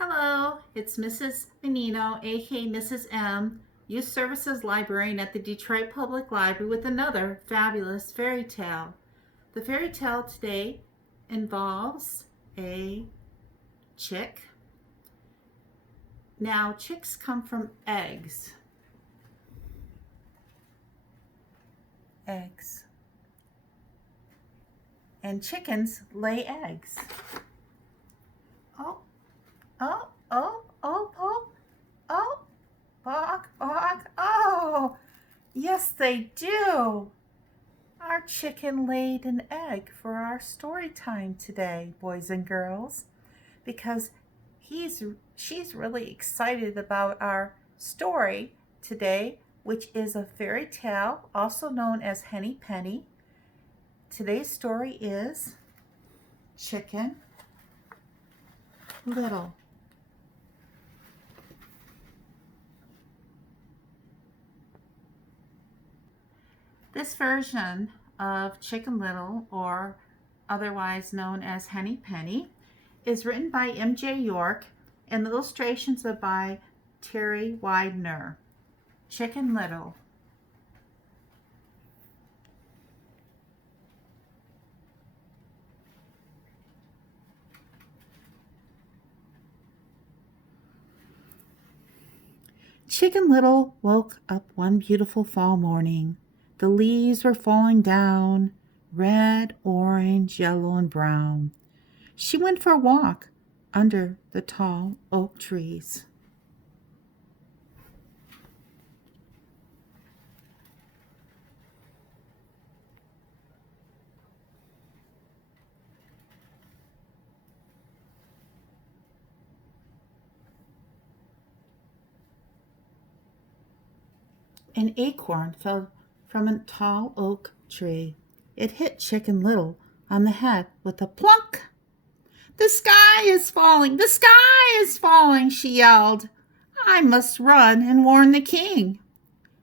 Hello, it's Mrs. Menino, aka Mrs. M, Youth Services Librarian at the Detroit Public Library with another fabulous fairy tale. The fairy tale today involves a chick. Now, chicks come from eggs. Eggs. And chickens lay eggs. Oh, oh, oh, oh, oh, oh, bawk, bawk, oh, yes, they do. Our chicken laid an egg for our story time today, boys and girls, because she's really excited about our story today, which is a fairy tale, also known as Henny Penny. Today's story is Chicken Little. This version of Chicken Little, or otherwise known as Henny Penny, is written by M.J. York and the illustrations are by Terry Widener. Chicken Little. Chicken Little woke up one beautiful fall morning. The leaves were falling down, red, orange, yellow, and brown. She went for a walk under the tall oak trees. An acorn fell from a tall oak tree. It hit Chicken Little on the head with a plunk. "The sky is falling! The sky is falling!" she yelled. "I must run and warn the king."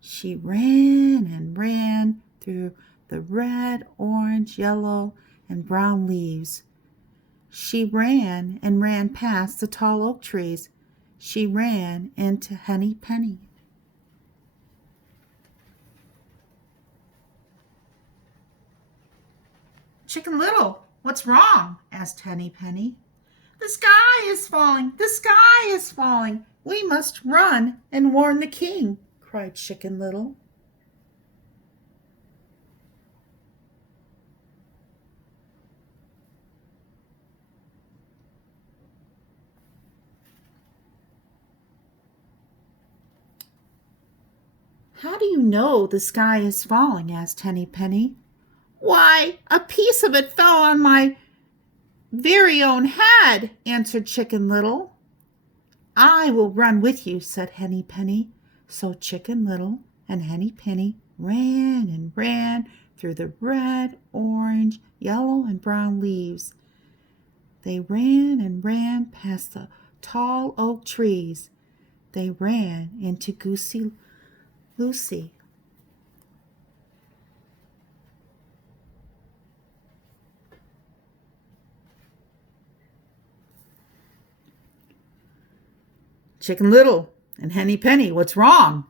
She ran and ran through the red, orange, yellow, and brown leaves. She ran and ran past the tall oak trees. She ran into Henny Penny. "Chicken Little, what's wrong?" asked Henny Penny. "The sky is falling! The sky is falling! We must run and warn the king!" cried Chicken Little. "How do you know the sky is falling?" asked Henny Penny. "Why, a piece of it fell on my very own head," answered Chicken Little. "I will run with you," said Henny Penny. So Chicken Little and Henny Penny ran and ran through the red, orange, yellow, and brown leaves. They ran and ran past the tall oak trees. They ran into Goosey Lucy. "Chicken Little and Henny Penny, what's wrong?"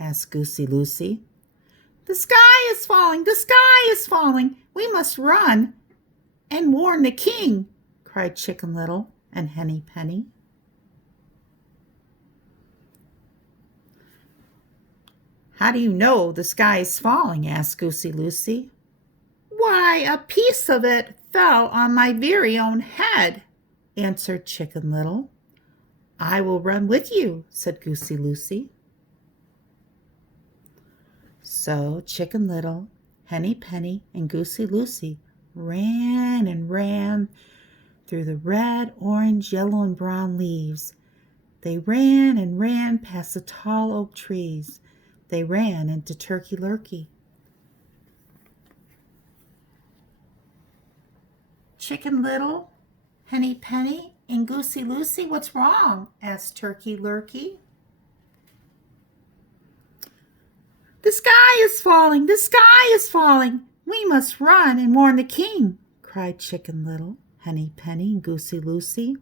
asked Goosey Lucy. "The sky is falling! The sky is falling! We must run and warn the king!" cried Chicken Little and Henny Penny. "How do you know the sky is falling?" asked Goosey Lucy. "Why, a piece of it fell on my very own head," answered Chicken Little. "I will run with you," said Goosey Lucy. So Chicken Little, Henny Penny, and Goosey Lucy ran and ran through the red, orange, yellow, and brown leaves. They ran and ran past the tall oak trees. They ran into Turkey Lurkey. "Chicken Little, Henny Penny, and Goosey Lucy, what's wrong?" asked Turkey Lurkey. "The sky is falling! The sky is falling! We must run and warn the king!" cried Chicken Little, Henny Penny, and Goosey Lucy.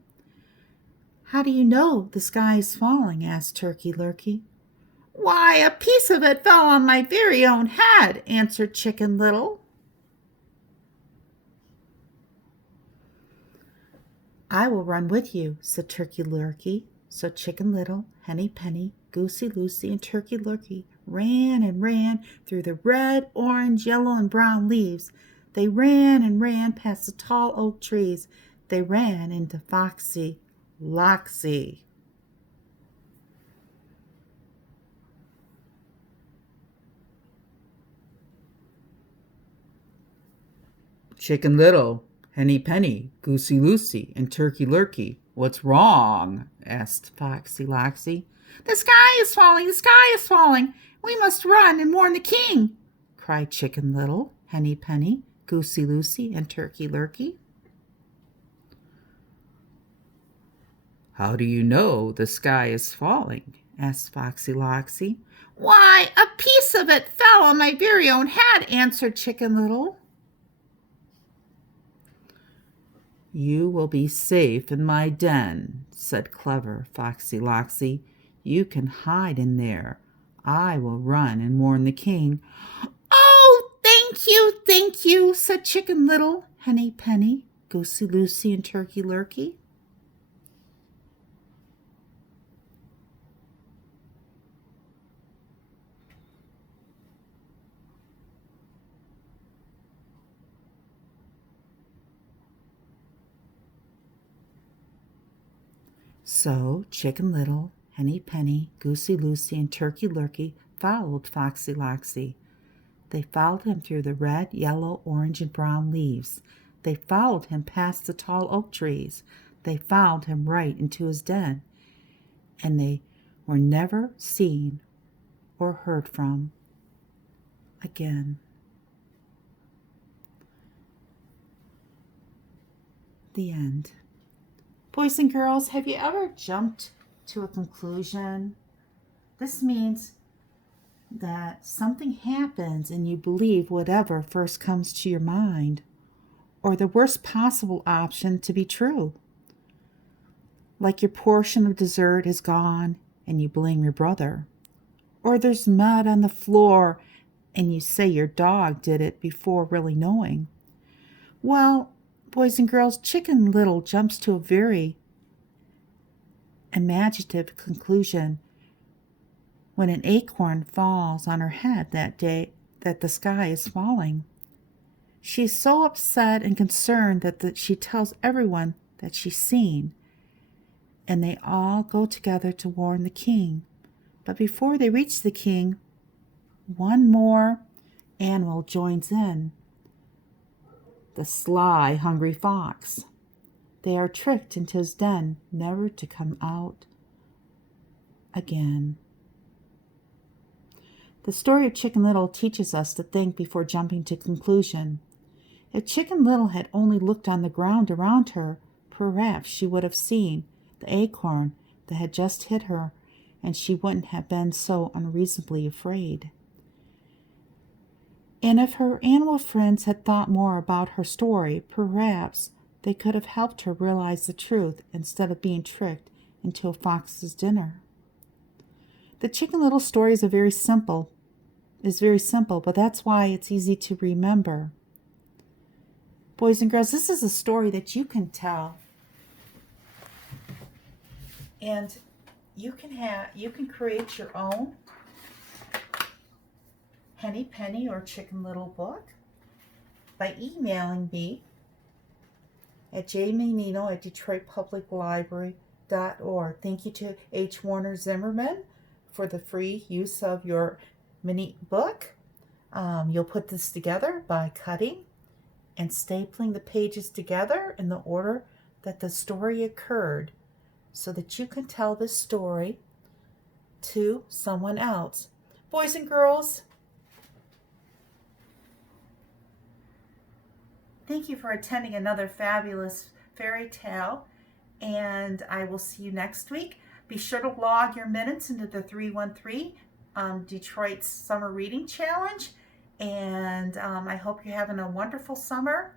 How do you know the sky is falling? Asked Turkey Lurkey. Why, a piece of it fell on my very own head, answered Chicken Little. I will run with you, said Turkey Lurkey. So Chicken Little, Henny Penny, Goosey Lucy, and Turkey Lurkey ran and ran through the red, orange, yellow, and brown leaves. They ran and ran past the tall oak trees. They ran into Foxy Loxy. Chicken Little, Henny Penny, Goosey Lucy, and Turkey Lurkey. What's wrong? Asked Foxy Loxy. The sky is falling, the sky is falling. We must run and warn the king, cried Chicken Little, Henny Penny, Goosey Lucy, and Turkey Lurkey. How do you know the sky is falling? Asked Foxy Loxy. Why, a piece of it fell on my very own head, answered Chicken Little. You will be safe in my den, said clever Foxy Loxy. You can hide in there. I will run and warn the king. Oh, thank you, said Chicken Little, Henny Penny, Goosey Lucy, and Turkey Lurkey. So Chicken Little, Henny Penny, Goosey Lucy, and Turkey Lurkey followed Foxy Loxy. They followed him through the red, yellow, orange, and brown leaves. They followed him past the tall oak trees. They followed him right into his den. And they were never seen or heard from again. The end. Boys and girls, have you ever jumped to a conclusion? This means that something happens and you believe whatever first comes to your mind, or the worst possible option to be true. Like your portion of dessert is gone and you blame your brother, or there's mud on the floor and you say your dog did it before really knowing. Well, boys and girls, Chicken Little jumps to a very imaginative conclusion when an acorn falls on her head that day that the sky is falling. She's so upset and concerned that she tells everyone that she's seen, and they all go together to warn the king. But before they reach the king, one more animal joins in. The sly, hungry fox. They are tricked into his den, never to come out again. The story of Chicken Little teaches us to think before jumping to conclusion. If Chicken Little had only looked on the ground around her, perhaps she would have seen the acorn that had just hit her, and she wouldn't have been so unreasonably afraid. And if her animal friends had thought more about her story, perhaps they could have helped her realize the truth instead of being tricked into a fox's dinner. The Chicken Little story is very simple, but that's why it's easy to remember. Boys and girls, this is a story that you can tell, and you can create your own Henny Penny or Chicken Little book by emailing me at jmenino@detroitpubliclibrary.org. Thank you to H. Warner Zimmerman for the free use of your mini book. You'll put this together by cutting and stapling the pages together in the order that the story occurred so that you can tell this story to someone else. Boys and girls, thank you for attending another fabulous fairy tale, and I will see you next week. Be sure to log your minutes into the 313 Detroit's Summer Reading Challenge, and I hope you're having a wonderful summer,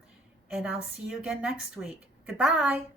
and I'll see you again next week. Goodbye.